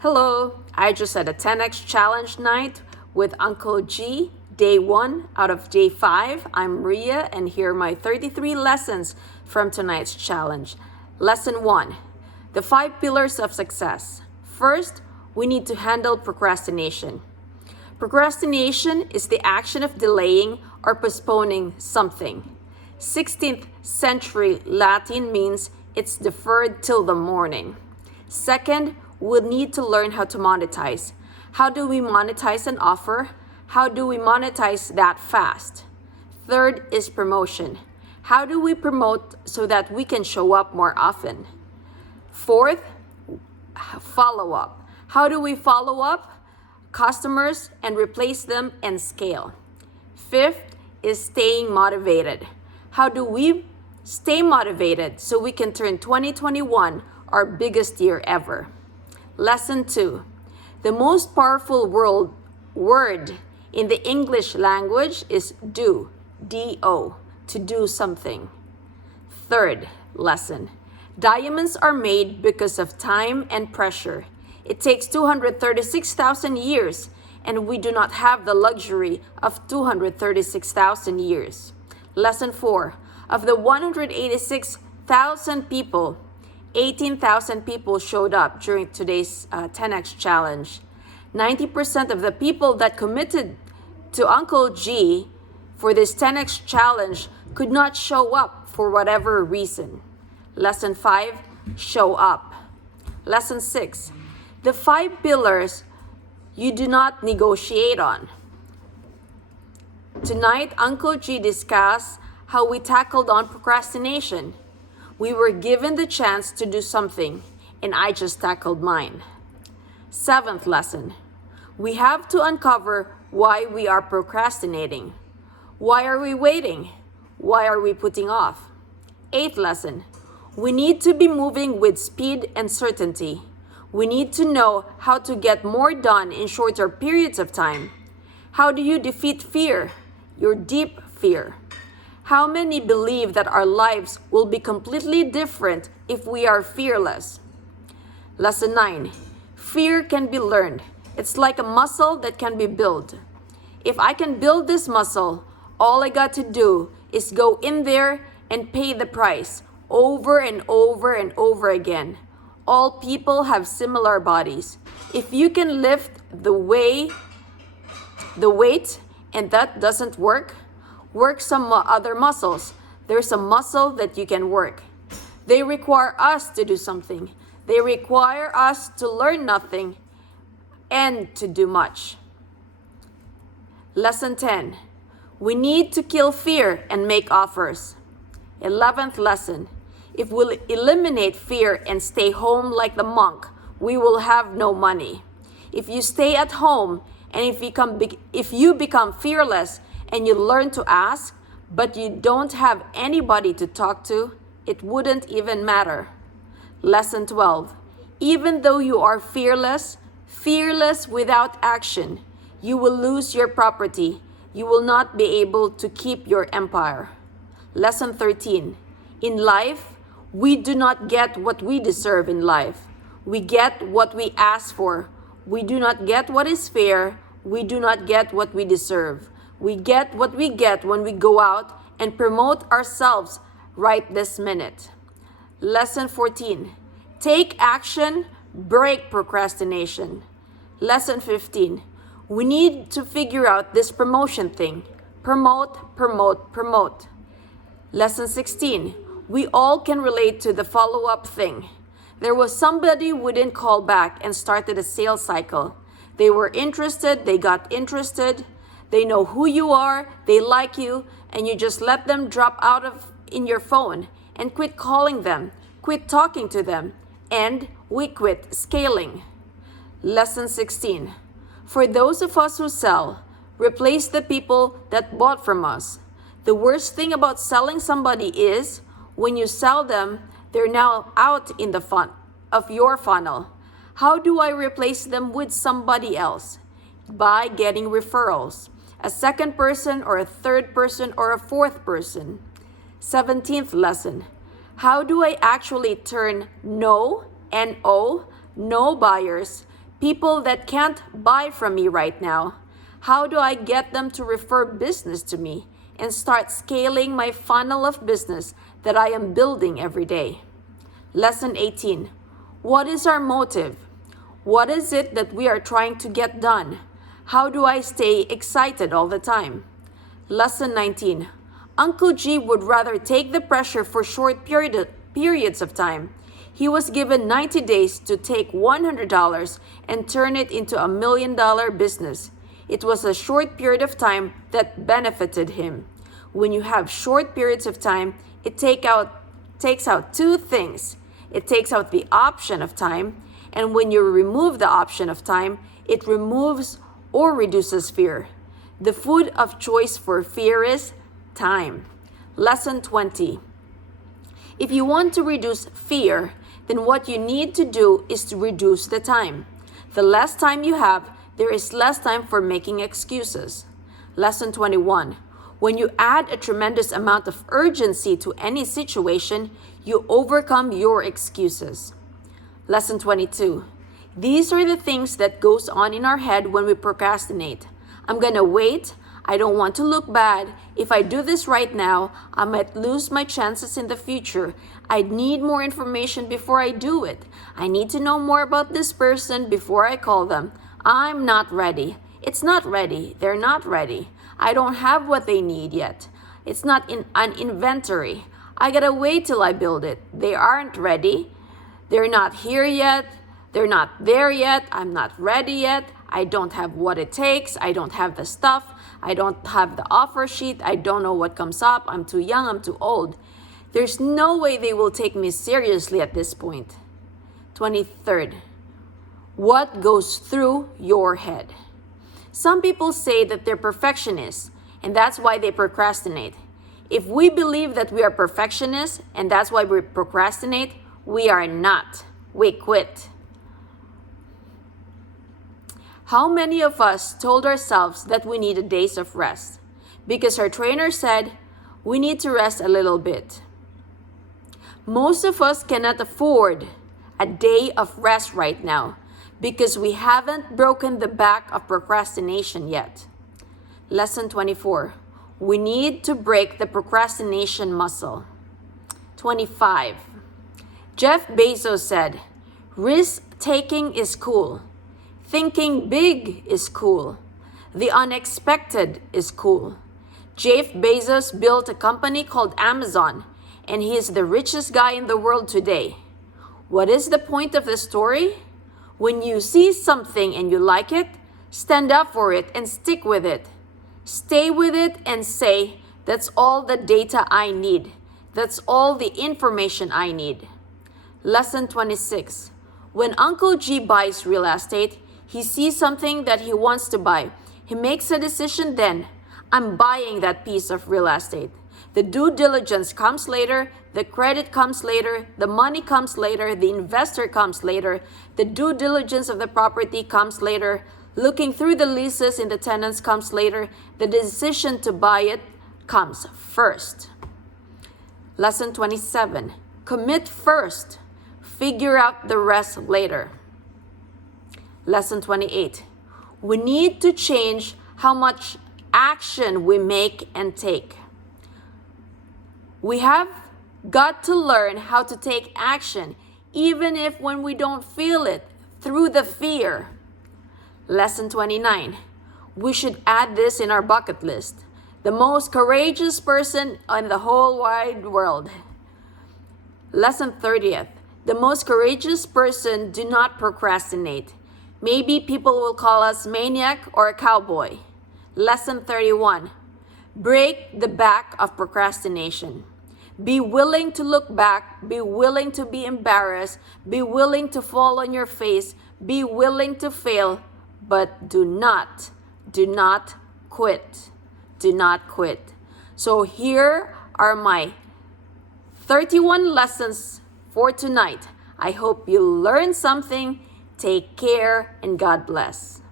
Hello, I just had a 10x challenge night with Uncle G, day 1 out of day 5. I'm Maria, and here are my 33 lessons from tonight's challenge. Lesson 1, the 5 pillars of success. First, we need to handle procrastination. Procrastination is the action of delaying or postponing something. 16th century Latin means it's deferred till the morning. Second, we'll need to learn how to monetize. How do we monetize an offer? How do we monetize that fast? Third is promotion. How do we promote so that we can show up more often? Fourth, follow up. How do we follow up customers and replace them and scale? Fifth is staying motivated. How do we stay motivated so we can turn 2021 our biggest year ever? Lesson 2. The most powerful word in the English language is do, D-O, to do something. Third lesson. Diamonds are made because of time and pressure. It takes 236,000 years, and we do not have the luxury of 236,000 years. Lesson 4. Of the 186,000 people, 18,000 people showed up during today's 10x challenge. 90% of the people that committed to Uncle G for this 10x challenge could not show up for whatever reason. Lesson 5, show up. Lesson 6, the 5 pillars you do not negotiate on. Tonight, Uncle G discussed how we tackled on procrastination. We were given the chance to do something, and I just tackled mine. 7th lesson. We have to uncover why we are procrastinating. Why are we waiting? Why are we putting off? 8th lesson. We need to be moving with speed and certainty. We need to know how to get more done in shorter periods of time. How do you defeat fear? Your deep fear. How many believe that our lives will be completely different if we are fearless? Lesson 9. Fear can be learned. It's like a muscle that can be built. If I can build this muscle, all I got to do is go in there and pay the price over and over and over again. All people have similar bodies. If you can lift the weight and that doesn't work some other muscles. There's a muscle that you can work. They require us to do something. They require us to learn nothing and to do much. Lesson 10. We need to kill fear and make offers. 11th lesson. If we'll eliminate fear and stay home like the monk, we will have no money. If you stay at home and if you become fearless and you learn to ask, but you don't have anybody to talk to, it wouldn't even matter. Lesson 12. Even though you are fearless without action, you will lose your property. You will not be able to keep your empire. Lesson 13. In life, we do not get what we deserve in life. We get what we ask for. We do not get what is fair. We do not get what we deserve. We get what we get when we go out and promote ourselves right this minute. Lesson 14. Take action, break procrastination. Lesson 15. We need to figure out this promotion thing. Promote, promote, promote. Lesson 16. We all can relate to the follow-up thing. There was somebody who didn't call back and started a sales cycle. They were interested, they got interested. They know who you are, they like you, and you just let them drop in your phone and quit calling them, quit talking to them, and we quit scaling. Lesson 16. For those of us who sell, replace the people that bought from us. The worst thing about selling somebody is when you sell them, they're now out in the of your funnel. How do I replace them with somebody else? By getting referrals. A second person or a third person or a fourth person. 17th lesson. How do I actually turn no, N-O, no buyers, People that can't buy from me right now. How do I get them to refer business to me and start scaling my funnel of business that I am building every day? Lesson 18. What is our motive? What is it that we are trying to get done? How do I stay excited all the time? Lesson 19. Uncle G would rather take the pressure for short periods of time. He was given 90 days to take $100 and turn it into $1 million business. It was a short period of time that benefited him. When you have short periods of time, it takes out two things. It takes out the option of time, and when you remove the option of time, it removes or reduces fear. The food of choice for fear is time. Lesson 20. If you want to reduce fear, then what you need to do is to reduce the time. The less time you have, there is less time for making excuses. Lesson 21. When you add a tremendous amount of urgency to any situation, you overcome your excuses. Lesson 22. These are the things that goes on in our head when we procrastinate. I'm gonna wait. I don't want to look bad. If I do this right now, I might lose my chances in the future. I need more information before I do it. I need to know more about this person before I call them. I'm not ready. It's not ready. They're not ready. I don't have what they need yet. It's not in an inventory. I gotta wait till I build it. They aren't ready. They're not here yet. They're not there yet. I'm not ready yet. I don't have what it takes. I don't have the stuff. I don't have the offer sheet. I don't know what comes up. I'm too young. I'm too old. There's no way they will take me seriously at this point. 23rd, what goes through your head? Some people say that they're perfectionists, and that's why they procrastinate. If we believe that we are perfectionists, and that's why we procrastinate, we are not. We quit. How many of us told ourselves that we needed days of rest because our trainer said we need to rest a little bit? Most of us cannot afford a day of rest right now because we haven't broken the back of procrastination yet. Lesson 24. We need to break the procrastination muscle. 25. Jeff Bezos said, risk-taking is cool. Thinking big is cool. The unexpected is cool. Jeff Bezos built a company called Amazon, and he is the richest guy in the world today. What is the point of the story? When you see something and you like it, stand up for it and stick with it. Stay with it and say, that's all the data I need. That's all the information I need. Lesson 26. When Uncle G buys real estate, he sees something that he wants to buy. He makes a decision then. I'm buying that piece of real estate. The due diligence comes later. The credit comes later. The money comes later. The investor comes later. The due diligence of the property comes later. Looking through the leases and the tenants comes later. The decision to buy it comes first. Lesson 27. Commit first. Figure out the rest later. Lesson 28. We need to change how much action we make and take. We have got to learn how to take action, even if when we don't feel it, through the fear. Lesson 29. We should add this in our bucket list. The most courageous person in the whole wide world. Lesson 30th. The most courageous person do not procrastinate. Maybe people will call us maniac or a cowboy. Lesson 31. Break the back of procrastination. Be willing to look back. Be willing to be embarrassed. Be willing to fall on your face. Be willing to fail. But do not quit. Do not quit. So here are my 31 lessons for tonight. I hope you learned something. Take care and God bless.